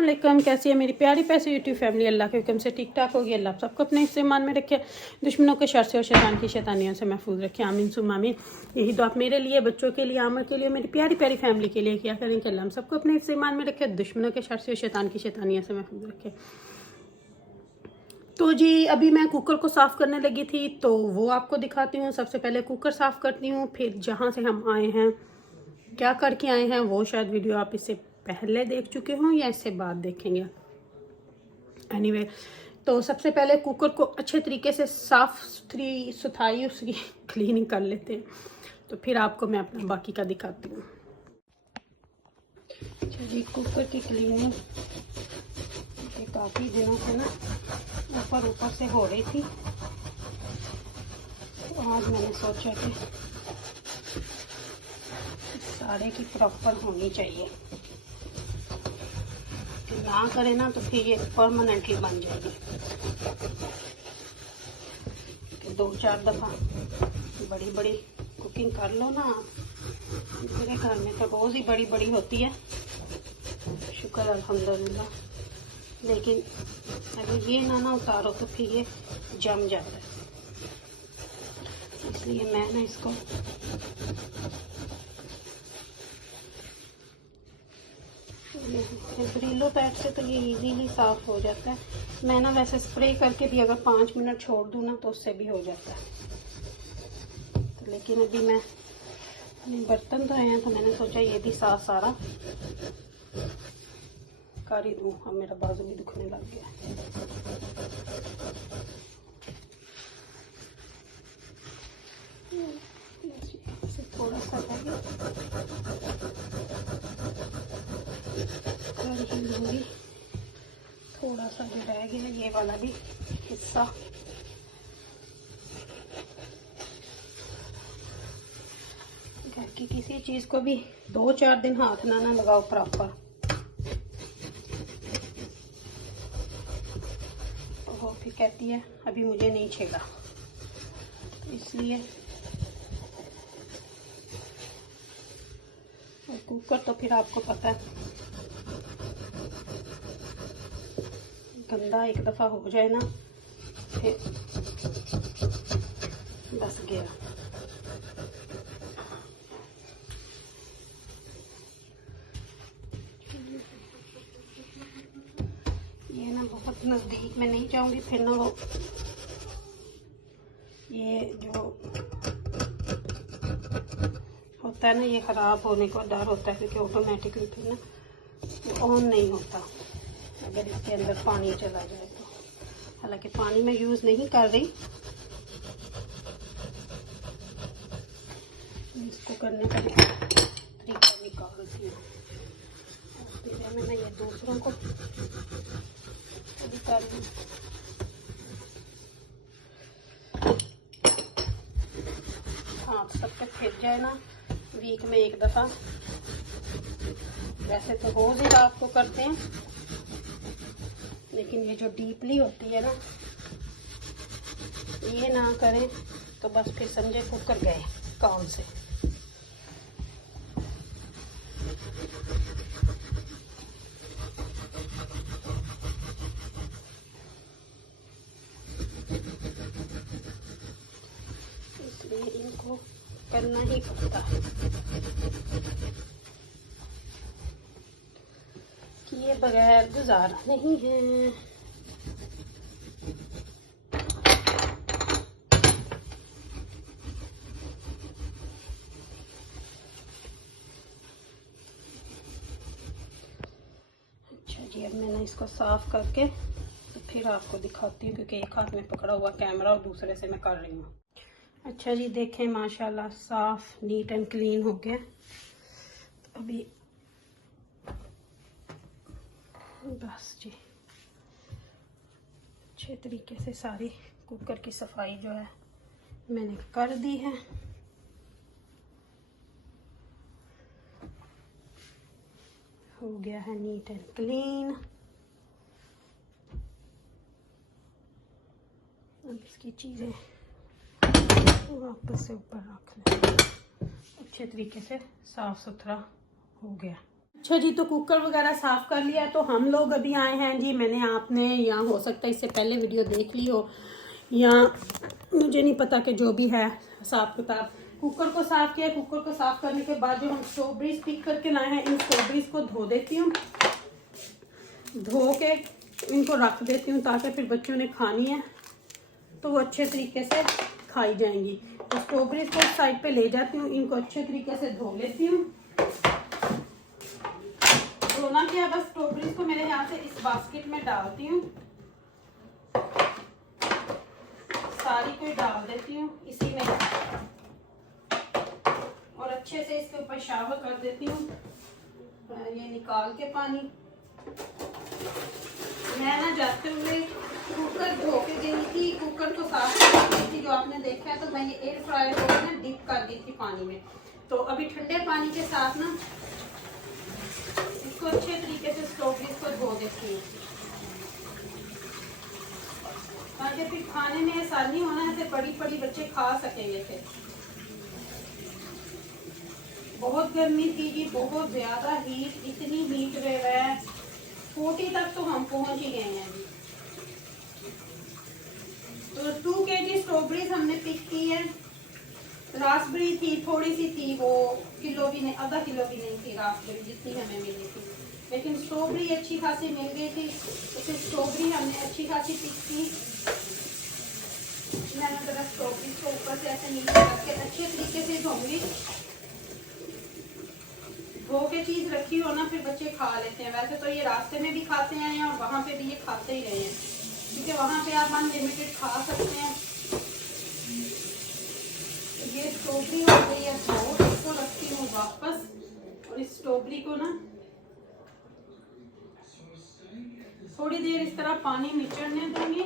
अस्सलामुअलैकुम, कैसी है मेरी प्यारी पैसे यूट्यूब फैमिली। अल्लाह के हुक्म से ठीक ठाक होगी। अल्लाह सबको अपने हिस्से मान में रखे, दुश्मनों के शर से और शैतान की शैतानियों से महफूज रखे। आमीन सुम्मा आमीन। यही दुआ मेरे लिए, बच्चों के लिए, आमर के लिए, मेरी प्यारी प्यारी फैमिली के लिए किया करें कि अल्लाह हम सबको अपने हिस्से मान में रखे, दुश्मनों के शर से और शैतान की शैतानियों से महफूज रखे। तो जी अभी मैं कुकर को साफ़ करने लगी थी, तो वो आपको दिखाती हूँ। सबसे पहले कुकर साफ़ करती हूँ, फिर जहाँ से हम आए हैं, क्या करके आए हैं, वो शायद वीडियो आप इससे पहले देख चुके हों या इससे बाद देखेंगे। एनीवे, तो सबसे पहले कुकर को अच्छे तरीके से साफ़ सुथराई उसकी क्लीनिंग कर लेते हैं, तो फिर आपको मैं अपना बाकी का दिखाती हूँ। अच्छा जी, कुकर की क्लीनिंग काफ़ी दिनों से ना ऊपर से हो रही थी, तो आज मैंने सोचा कि सारे की प्रॉपर होनी चाहिए, कि ना करें ना तो फिर ये परमानेंटली बन जाएगी। कि 2-4 दफ़ा बड़ी बड़ी कुकिंग कर लो ना। मेरे घर में तो रोज़ ही बड़ी बड़ी होती है, शुक्र अल्हम्दुलिल्लाह। लेकिन अगर ये ना उतारो तो फिर ये जम जाता है, इसलिए मैं ना इसको ब्रिलो पैड से तो ये इजीली साफ़ हो जाता है। मैं ना वैसे स्प्रे करके भी अगर 5 मिनट छोड़ दूँ ना तो उससे भी हो जाता है। तो लेकिन अभी मैं बर्तन धोए हैं तो मैंने सोचा ये भी साफ सारा कर ही दूँ। अब मेरा बाजू भी दुखने लग गया। थोड़ा सा रह गया, थोड़ा सा जो रह गया ये वाला भी हिस्सा। घर की किसी चीज़ को भी 2-4 दिन हाथ ना लगाओ प्रॉपर, तो वो फिर कहती है अभी मुझे नहीं छेड़ा। तो इसलिए कुकर तो फिर आपको पता है गंदा एक दफ़ा हो जाए ना फिर बस गया। ये ना बहुत नज़दीक में नहीं जाऊंगी, फिर ना वो ये जो होता है ना ये ख़राब होने का डर होता है, क्योंकि ऑटोमेटिकली फिर ना ऑन नहीं होता अगर इसके अंदर पानी चला जाए तो। हालांकि पानी मैं यूज़ नहीं कर रही, इसको करने का तरीका निकालती हूँ। फिर मैंने ये दूसरों को भी कर लूँ। हाथ सब पे फिर जाए ना, वीक में एक दफ़ा। वैसे तो रोज़ ही रात को करते हैं, लेकिन ये जो डीपली होती है ना, ये ना करें तो बस फिर समझे कुकर गए काम से। इसलिए इनको करना ही पड़ता है कि ये बगैर गुजारा नहीं है। अच्छा जी, अब मैंने इसको साफ करके तो फिर आपको दिखाती हूँ, क्योंकि एक हाथ में पकड़ा हुआ कैमरा और दूसरे से मैं कर रही हूँ। अच्छा जी, देखें माशाल्लाह साफ नीट एंड क्लीन हो गया। तो अभी बस जी अच्छे तरीके से सारी कुकर की सफाई जो है मैंने कर दी है। हो गया है नीट एंड क्लीन। अब इसकी चीज़ें वापस से ऊपर रख लें। अच्छे तरीके से साफ सुथरा हो गया। अच्छा जी, तो कुकर वगैरह साफ़ कर लिया। तो हम लोग अभी आए हैं जी, मैंने आपने या हो सकता है इससे पहले वीडियो देख ली हो, या मुझे नहीं पता कि जो भी है हिसाब किताब। कुकर को साफ़ किया। कुकर को साफ़ करने के बाद जो हम स्ट्रॉबेरीज पिक करके लाए हैं, इन स्ट्रॉबेरीज को धो देती हूँ। धो के इनको रख देती हूँ ताकि फिर बच्चों ने खानी है तो वो अच्छे तरीके से खाई जाएंगी। तो स्ट्रॉबेरीज को साइड पे ले जाती हूँ, इनको अच्छे तरीके से धो लेती हूँ। धोना क्या, बस स्ट्रॉबेरीज को मेरे यहाँ से इस बास्केट में डालती हूँ, सारी को डाल देती हूँ इसी में और अच्छे से इसके ऊपर शावर कर देती हूँ। ये निकाल के पानी मैं ना जाते हुए कुकर धो के गई थी, कुकर को साफ कर दी थी जो आपने देखा है। तो मैं ये एयर फ्रायर को ना डिप कर दी थी पानी में। तो अभी ठंडे पानी के साथ ना इसको अच्छे तरीके से स्ट्रॉबेरीज को धो देती हूँ ताकि फिर खाने में आसानी होना है, बड़ी बड़ी बच्चे खा सकेंगे। फिर बहुत गर्मी थी जी, बहुत ज्यादा हीट, इतनी हीट वेव है, 40 तक तो हम पहुंच ही गए हैं जी। तो 2 kg स्ट्रॉबेरीज हमने पिक की है। रास्पबेरी थी, थोड़ी सी थी, वो किलो भी नहीं, आधा किलो भी नहीं थी रास्पबेरी जितनी हमें मिली थी, लेकिन स्ट्रॉबेरी अच्छी खासी मिल गई थी। तो फिर स्ट्रॉबेरी हमने अच्छी खासी पिक की। मैंने जरा स्ट्रॉबेरी को ऊपर से ऐसे नीचे करके अच्छे तरीके से धोंगी। धो के चीज रखी हो ना फिर बच्चे खा लेते हैं। वैसे तो ये रास्ते में भी खाते हैं या वहां पे भी ये खाते ही रहे हैं, क्योंकि वहां पे आप अनलिमिटेड खा सकते हैं। ये स्ट्रॉबेरी हो गई है धो, इसको रखती हूँ वापस और इस स्ट्रॉबेरी को ना थोड़ी देर इस तरह पानी निचड़ने दूंगी।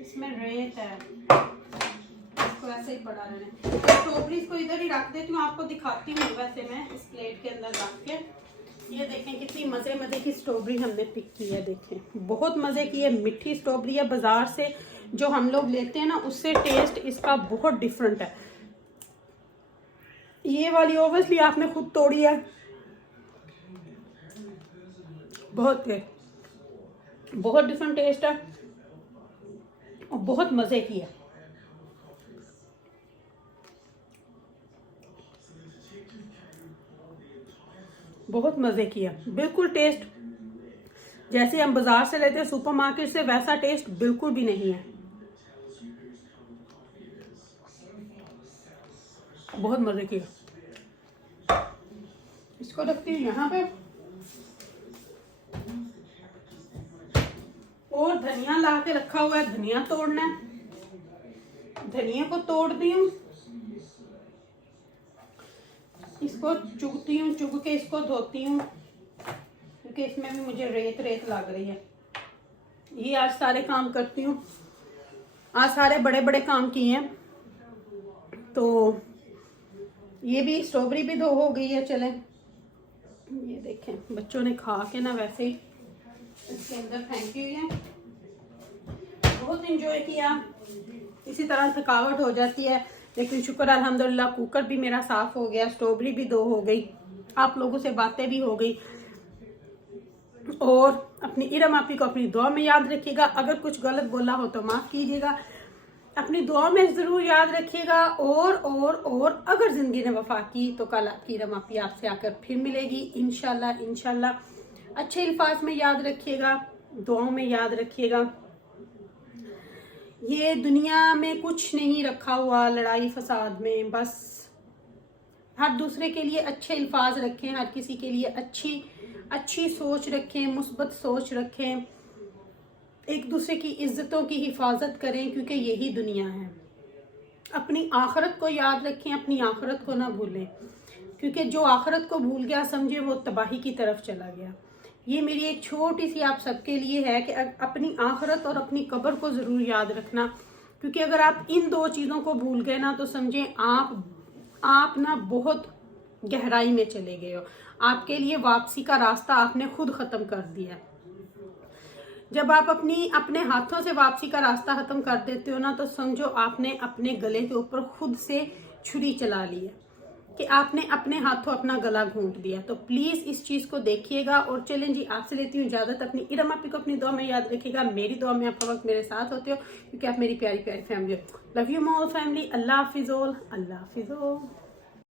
इसमें रेत है, इसको ऐसे ही पड़ा रहने। स्ट्रॉबेरीज को इधर ही रख देती हूँ, आपको दिखाती हूँ। वैसे मैं इस प्लेट के अंदर रख के, ये देखें कितनी मजे मजे की स्ट्रॉबेरी हमने पिक की है। देखें बहुत मजे की है, मीठी स्ट्रॉबेरी है। बाजार से जो हम लोग लेते हैं ना उससे टेस्ट इसका बहुत डिफरेंट है। ये वाली ओब्वियसली आपने खुद तोड़ी है, बहुत डिफरेंट टेस्ट है और बहुत मजे की है। बहुत मजे की है, बिल्कुल टेस्ट जैसे हम बाजार से लेते हैं सुपरमार्केट से, वैसा टेस्ट बिल्कुल भी नहीं है। बहुत मजे की है। इसको रखती हूँ यहाँ पे और धनिया ला के रखा हुआ है, धनिया तोड़ना है। धनिया को तोड़ दी हूँ, इसको चुगती हूँ, चुग के इसको धोती हूँ क्योंकि इसमें भी मुझे रेत रेत लग रही है। ये आज सारे काम करती हूँ, आज सारे बड़े बड़े काम किए हैं। तो ये भी स्ट्रॉबेरी भी धो हो गई है। चलें ये देखें बच्चों ने खा के ना वैसे ही इसके अंदर फेंकी हुई है। बहुत इंजॉय किया। इसी तरह थकावट हो जाती है, लेकिन शुक्र अल्हम्दुलिल्लाह कुकर भी मेरा साफ हो गया, स्ट्रॉबेरी भी धो हो गई, आप लोगों से बातें भी हो गई। और अपनी इरम आपी को अपनी दुआ में याद रखिएगा। अगर कुछ गलत बोला हो तो माफ कीजिएगा, अपनी दुआ में जरूर याद रखिएगा। और अगर जिंदगी ने वफा की तो कल आपकी इरम आपी आपसे आकर फिर मिलेगी इंशाल्लाह। अच्छे अल्फाज में याद रखिएगा, दुआओं में याद रखिएगा। ये दुनिया में कुछ नहीं रखा हुआ लड़ाई फसाद में, बस हर दूसरे के लिए अच्छे अल्फाज रखें, हर किसी के लिए अच्छी सोच रखें, मुस्बत सोच रखें, एक दूसरे की इज्जतों की हिफाजत करें, क्योंकि यही दुनिया है। अपनी आखिरत को याद रखें, अपनी आखिरत को ना भूलें, क्योंकि जो आखिरत को भूल गया समझे वो तबाही की तरफ चला गया। ये मेरी एक छोटी सी आप सबके लिए है कि अपनी आखिरत और अपनी कब्र को ज़रूर याद रखना, क्योंकि अगर आप इन दो चीज़ों को भूल गए ना तो समझें आप ना बहुत गहराई में चले गए हो। आपके लिए वापसी का रास्ता आपने खुद ख़त्म कर दिया। जब आप अपने हाथों से वापसी का रास्ता ख़त्म कर देते हो ना तो समझो आपने अपने गले के ऊपर खुद से छुरी चला ली है। कि आपने अपने हाथों अपना गला घोंट दिया। तो प्लीज इस चीज को देखिएगा। और चलें जी, आपसे लेती हूँ इजाजत। अपनी इरम आपी को अपनी दुआ में याद रखिएगा, मेरी दुआ में आप हर वक्त मेरे साथ होते हो, क्योंकि आप मेरी प्यारी प्यारी फैमिली हो। Love you more family. Allah Hafiz all, Allah Hafiz all.